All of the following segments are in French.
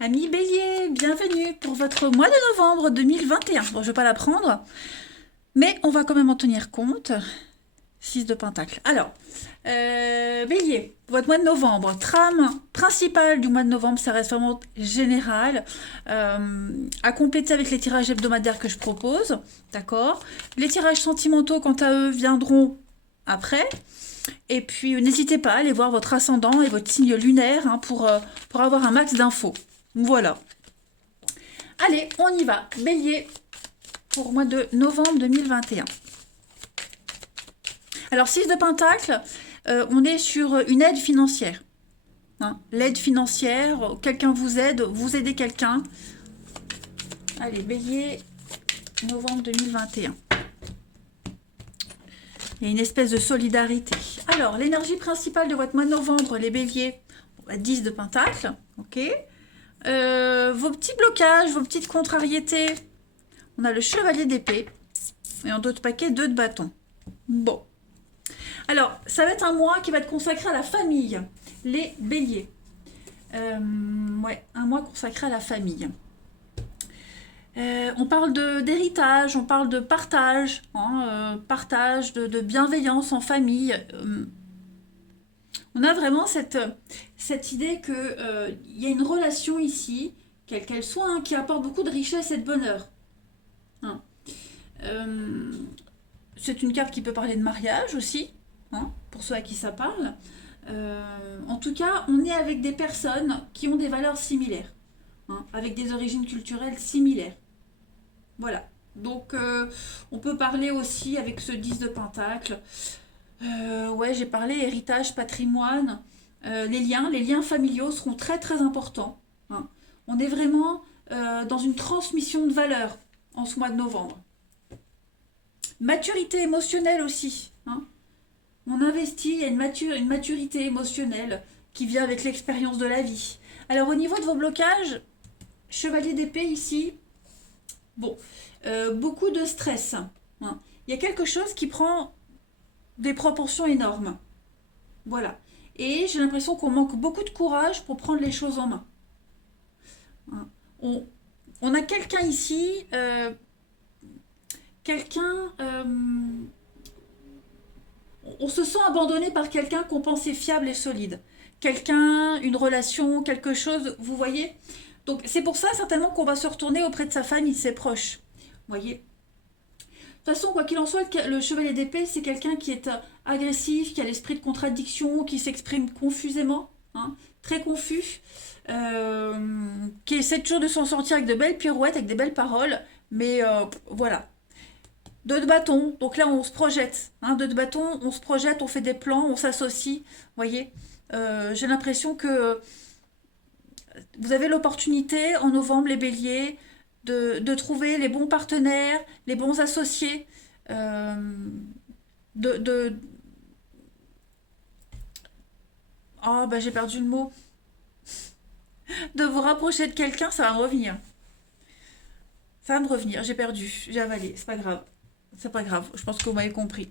Amis Bélier, bienvenue pour votre mois de novembre 2021. Bon, je ne vais pas la prendre, mais on va quand même en tenir compte. 6 de Pentacle. Alors, Bélier, votre mois de novembre, trame principale du mois de novembre, ça reste vraiment général, à compléter avec les tirages hebdomadaires que je propose, d'accord. Les tirages sentimentaux, quant à eux, viendront après. Et puis, n'hésitez pas à aller voir votre ascendant et votre signe lunaire pour avoir un max d'infos. Voilà. Allez, on y va. Bélier, pour le mois de novembre 2021. Alors, 6 de Pentacle, on est sur une aide financière. Hein, l'aide financière, quelqu'un vous aide, vous aidez quelqu'un. Allez, Bélier, novembre 2021. Il y a une espèce de solidarité. Alors, l'énergie principale de votre mois de novembre, les béliers, 10 de Pentacle, ok. Vos petits blocages, vos petites contrariétés. On a le chevalier d'épée. Et en d'autres paquets, 2 de bâton. Bon. Alors, ça va être un mois qui va être consacré à la famille. Les béliers. Ouais, un mois consacré à la famille. On parle d'héritage, on parle de partage, hein, partage, de bienveillance en famille. On a vraiment cette idée qu'il y a une relation ici, quelle qu'elle soit, hein, qui apporte beaucoup de richesse et de bonheur. Hein. C'est une carte qui peut parler de mariage aussi, hein, pour ceux à qui ça parle. En tout cas, on est avec des personnes qui ont des valeurs similaires, hein, avec des origines culturelles similaires. Voilà. Donc, on peut parler aussi avec ce 10 de Pentacle. Ouais, j'ai parlé héritage, patrimoine. Les liens familiaux seront très très importants. Hein. On est vraiment dans une transmission de valeurs en ce mois de novembre. Maturité émotionnelle aussi. Hein. On investit, il y a une maturité émotionnelle qui vient avec l'expérience de la vie. Alors au niveau de vos blocages, chevalier d'épée ici, bon, beaucoup de stress. Hein. Il y a quelque chose qui prend des proportions énormes. Voilà. Et j'ai l'impression qu'on manque beaucoup de courage pour prendre les choses en main. Hein. On a quelqu'un ici, quelqu'un... on se sent abandonné par quelqu'un qu'on pensait fiable et solide. Quelqu'un, une relation, quelque chose, vous voyez. Donc c'est pour ça certainement qu'on va se retourner auprès de sa famille, de ses proches. Vous voyez. De toute façon, quoi qu'il en soit, le chevalier d'épée, c'est quelqu'un qui est agressif, qui a l'esprit de contradiction, qui s'exprime confusément, hein, très confus, qui essaie toujours de s'en sortir avec de belles pirouettes, avec des belles paroles, mais voilà. Deux de bâton, donc là on se projette, hein, deux de bâton, on se projette, on fait des plans, on s'associe, vous voyez. J'ai l'impression que vous avez l'opportunité en novembre, les béliers, de trouver les bons partenaires, les bons associés, euh, de, de... Oh, bah j'ai perdu le mot. De vous rapprocher de quelqu'un, ça va me revenir. Ça va me revenir, j'ai perdu, j'ai avalé, c'est pas grave. C'est pas grave, je pense que vous m'avez compris.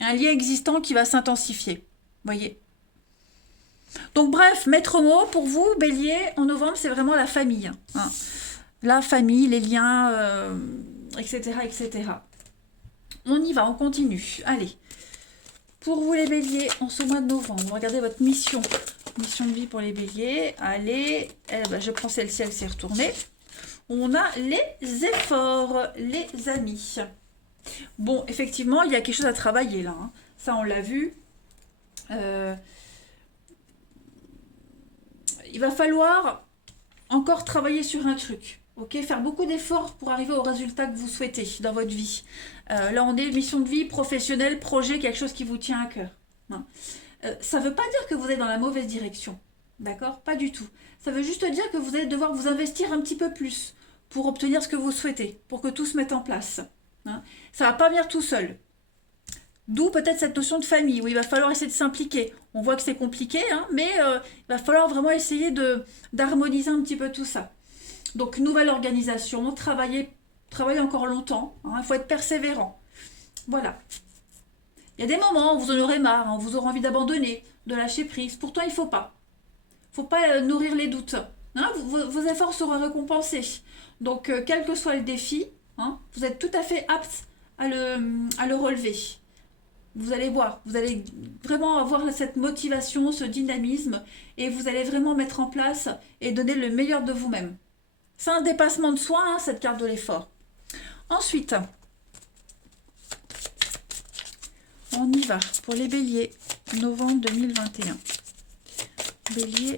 Un lien existant qui va s'intensifier, voyez. Donc bref, maître mot pour vous, bélier, en novembre, c'est vraiment la famille. Hein. La famille, les liens, etc., etc. On y va, on continue. Allez. Pour vous les béliers, en ce mois de novembre, regardez votre mission. Mission de vie pour les béliers. Allez, eh ben, je prends celle-ci, elle s'est retournée. On a les efforts, les amis. Bon, effectivement, il y a quelque chose à travailler là. Hein. Ça, on l'a vu. Euh, il va falloir encore travailler sur un truc. Ok, faire beaucoup d'efforts pour arriver au résultat que vous souhaitez dans votre vie. Là, on est mission de vie, professionnelle, projet, quelque chose qui vous tient à cœur. Hein. Ça ne veut pas dire que vous êtes dans la mauvaise direction. D'accord. Pas du tout. Ça veut juste dire que vous allez devoir vous investir un petit peu plus pour obtenir ce que vous souhaitez, pour que tout se mette en place. Hein. Ça ne va pas venir tout seul. D'où peut-être cette notion de famille, où il va falloir essayer de s'impliquer. On voit que c'est compliqué, hein, mais il va falloir vraiment essayer d'harmoniser un petit peu tout ça. Donc, nouvelle organisation, travailler encore longtemps, hein, il faut être persévérant. Voilà. Il y a des moments où vous en aurez marre, hein, vous aurez envie d'abandonner, de lâcher prise. Pourtant, il ne faut pas. Faut pas nourrir les doutes. Hein, vos efforts seront récompensés. Donc, quel que soit le défi, hein, vous êtes tout à fait apte à le relever. Vous allez voir, vous allez vraiment avoir cette motivation, ce dynamisme, et vous allez vraiment mettre en place et donner le meilleur de vous-même. C'est un dépassement de soi, hein, cette carte de l'effort. Ensuite, on y va pour les béliers, novembre 2021. Bélier,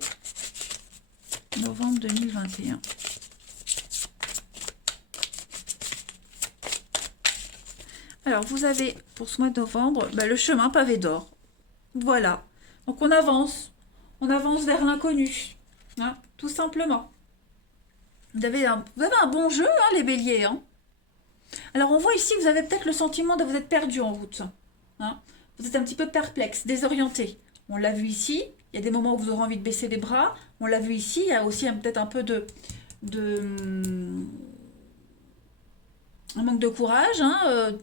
novembre 2021. Alors, vous avez, pour ce mois de novembre, le chemin pavé d'or. Voilà. Donc, on avance vers l'inconnu. Hein, tout simplement. Vous avez un bon jeu, hein, les béliers. Hein. Alors, on voit ici, vous avez peut-être le sentiment de vous être perdu en route. Hein. Vous êtes un petit peu perplexe, désorienté. On l'a vu ici. Il y a des moments où vous aurez envie de baisser les bras. On l'a vu ici. Il y a aussi peut-être un peu un manque de courage. Hein,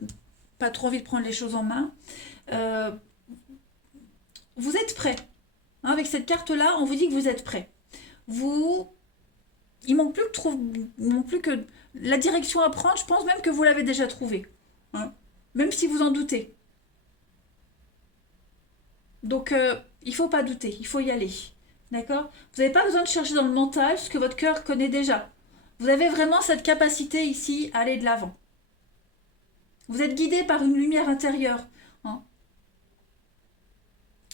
pas trop envie de prendre les choses en main. Vous êtes prêt. Hein, avec cette carte-là, on vous dit que vous êtes prêt. Il manque plus que la direction à prendre. Je pense même que vous l'avez déjà trouvée. Hein, même si vous en doutez. Donc, il ne faut pas douter. Il faut y aller. D'accord? Vous n'avez pas besoin de chercher dans le mental ce que votre cœur connaît déjà. Vous avez vraiment cette capacité ici à aller de l'avant. Vous êtes guidé par une lumière intérieure. Hein.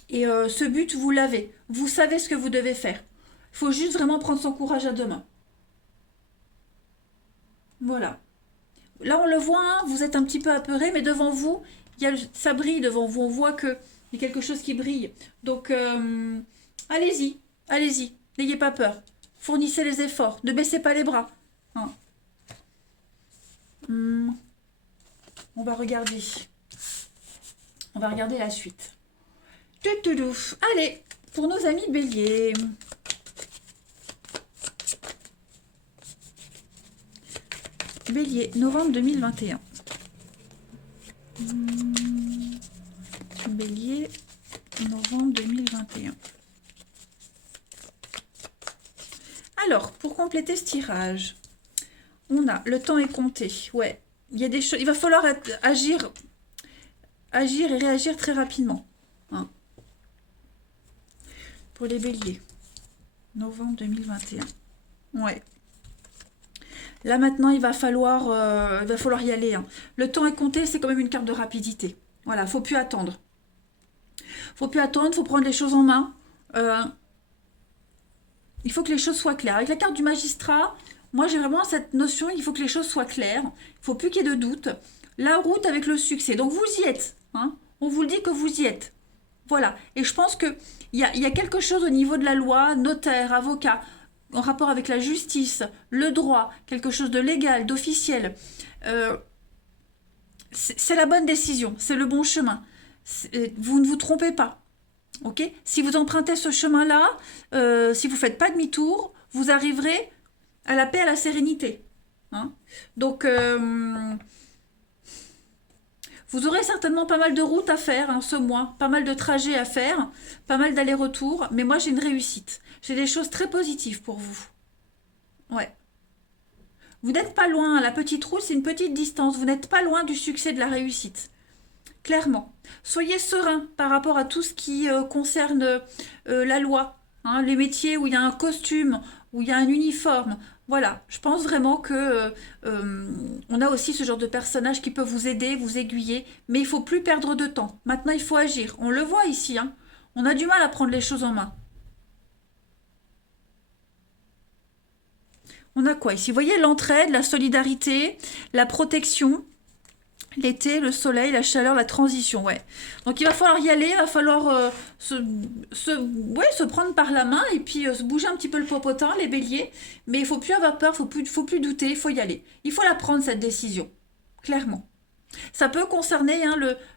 Et ce but, vous l'avez. Vous savez ce que vous devez faire. Il faut juste vraiment prendre son courage à deux mains. Voilà. Là, on le voit, hein, vous êtes un petit peu apeuré, mais devant vous, ça brille devant vous. On voit qu'il y a quelque chose qui brille. Donc, allez-y, allez-y. N'ayez pas peur. Fournissez les efforts. Ne baissez pas les bras. Hein. On va regarder. On va regarder la suite. Allez, pour nos amis béliers. Bélier, novembre 2021. Bélier, novembre 2021. Alors, pour compléter ce tirage, on a le temps est compté. Ouais, il y a des choses. Il va falloir agir et réagir très rapidement. Hein. Pour les béliers, novembre 2021. Ouais. Là maintenant, il va falloir y aller. Hein. Le temps est compté, c'est quand même une carte de rapidité. Voilà, faut plus attendre. Faut prendre les choses en main. Il faut que les choses soient claires. Avec la carte du magistrat, moi j'ai vraiment cette notion, il faut que les choses soient claires. Il faut plus qu'il y ait de doute. La route avec le succès. Donc vous y êtes. Hein. On vous le dit que vous y êtes. Voilà. Et je pense qu'il y a quelque chose au niveau de la loi, notaire, avocat, en rapport avec la justice, le droit, quelque chose de légal, d'officiel. C'est la bonne décision, c'est le bon chemin. Vous ne vous trompez pas. Okay, si vous empruntez ce chemin-là, si vous ne faites pas demi-tour, vous arriverez à la paix, à la sérénité. Hein. Donc, vous aurez certainement pas mal de routes à faire ce mois, pas mal de trajets à faire, pas mal d'allers-retours, mais moi j'ai une réussite. J'ai des choses très positives pour vous. Ouais. Vous n'êtes pas loin, la petite route, c'est une petite distance. Vous n'êtes pas loin du succès, de la réussite. Clairement. Soyez serein par rapport à tout ce qui concerne la loi. Hein, les métiers où il y a un costume, où il y a un uniforme. Voilà, je pense vraiment que on a aussi ce genre de personnage qui peut vous aider, vous aiguiller, mais il faut plus perdre de temps. Maintenant, il faut agir. On le voit ici, hein. On a du mal à prendre les choses en main. On a quoi ici? Vous voyez l'entraide, la solidarité, la protection, l'été, le soleil, la chaleur, la transition, ouais. Donc il va falloir y aller, il va falloir se prendre par la main et puis se bouger un petit peu le popotin, les béliers. Mais il faut plus avoir peur, faut plus douter, il faut y aller. Il faut la prendre cette décision, clairement. Ça peut concerner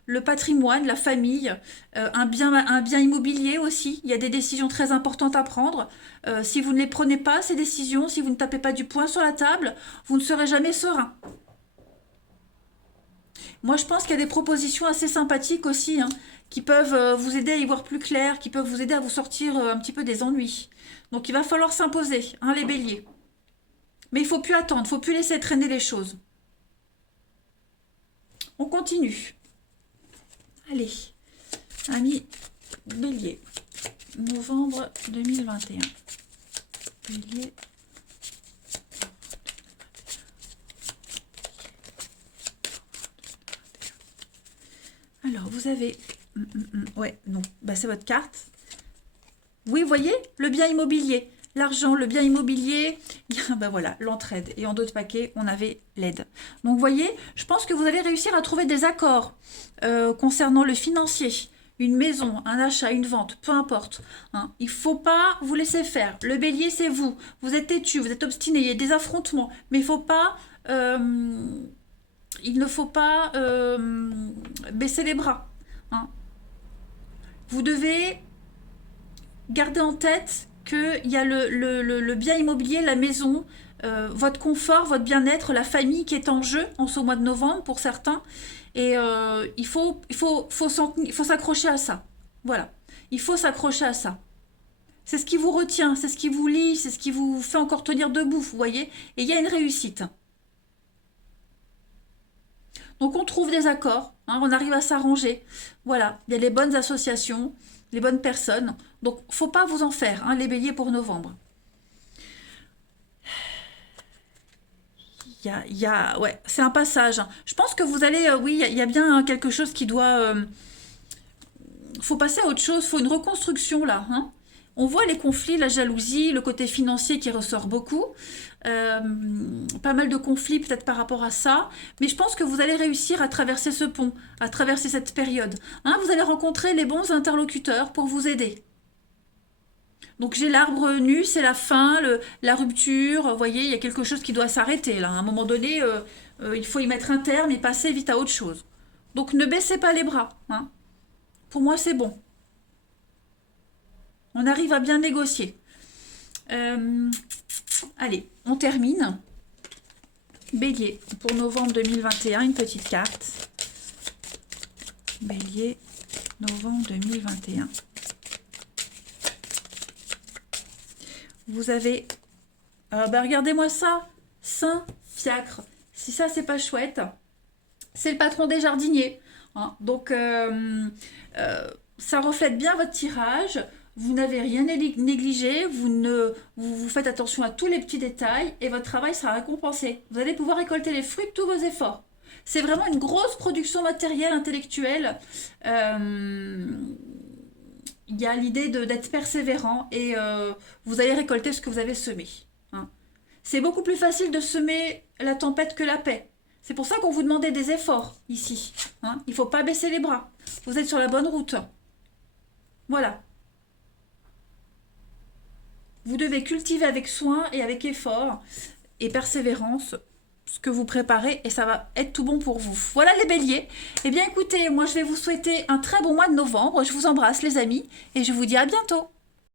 le patrimoine, la famille, un bien immobilier aussi. Il y a des décisions très importantes à prendre. Si vous ne les prenez pas, ces décisions, si vous ne tapez pas du poing sur la table, vous ne serez jamais serein. Moi, je pense qu'il y a des propositions assez sympathiques aussi, hein, qui peuvent vous aider à y voir plus clair, qui peuvent vous aider à vous sortir un petit peu des ennuis. Donc il va falloir s'imposer, hein, les béliers. Mais il ne faut plus attendre, il ne faut plus laisser traîner les choses. On continue. Allez, amis bélier, novembre 2021. Bélier. Alors, vous avez... Ouais, non, bah, c'est votre carte. Oui, vous voyez, le bien immobilier. L'argent, le bien immobilier, ben voilà, l'entraide. Et en d'autres paquets, on avait l'aide. Donc, vous voyez, je pense que vous allez réussir à trouver des accords concernant le financier. Une maison, un achat, une vente, peu importe. Hein. Il ne faut pas vous laisser faire. Le bélier, c'est vous. Vous êtes têtu, vous êtes obstiné, il y a des affrontements. Mais il ne faut pas... il ne faut pas baisser les bras. Hein. Vous devez garder en tête qu'il y a le bien immobilier, la maison, votre confort, votre bien-être, la famille qui est en jeu en ce mois de novembre pour certains. Et il faut s'accrocher à ça. Voilà. Il faut s'accrocher à ça. C'est ce qui vous retient, c'est ce qui vous lie, c'est ce qui vous fait encore tenir debout, vous voyez. Et il y a une réussite. Donc on trouve des accords, hein, on arrive à s'arranger. Voilà, il y a les bonnes associations, les bonnes personnes. Donc il ne faut pas vous en faire, hein, les béliers pour novembre. Ouais, c'est un passage. Je pense que vous allez, oui, il y a bien quelque chose qui doit... faut passer à autre chose, faut une reconstruction là. Hein. On voit les conflits, la jalousie, le côté financier qui ressort beaucoup. Pas mal de conflits peut-être par rapport à ça. Mais je pense que vous allez réussir à traverser ce pont, à traverser cette période. Hein, vous allez rencontrer les bons interlocuteurs pour vous aider. Donc j'ai l'arbre nu, c'est la fin, la rupture. Vous voyez, il y a quelque chose qui doit s'arrêter là. À un moment donné, il faut y mettre un terme et passer vite à autre chose. Donc ne baissez pas les bras. Hein. Pour moi, c'est bon. On arrive à bien négocier. Allez, on termine. Bélier, pour novembre 2021, une petite carte. Bélier, novembre 2021. Vous avez... regardez-moi ça. Saint-Fiacre. Si ça, c'est pas chouette. C'est le patron des jardiniers. Hein. Donc, ça reflète bien votre tirage. Vous n'avez rien négligé. Vous faites attention à tous les petits détails. Et votre travail sera récompensé. Vous allez pouvoir récolter les fruits de tous vos efforts. C'est vraiment une grosse production matérielle, intellectuelle. Il y a l'idée d'être persévérant et vous allez récolter ce que vous avez semé. Hein. C'est beaucoup plus facile de semer la tempête que la paix. C'est pour ça qu'on vous demandait des efforts ici. Hein. Il ne faut pas baisser les bras. Vous êtes sur la bonne route. Voilà. Vous devez cultiver avec soin et avec effort et persévérance ce que vous préparez et ça va être tout bon pour vous. Voilà les béliers. Eh bien écoutez, moi je vais vous souhaiter un très bon mois de novembre. Je vous embrasse les amis et je vous dis à bientôt.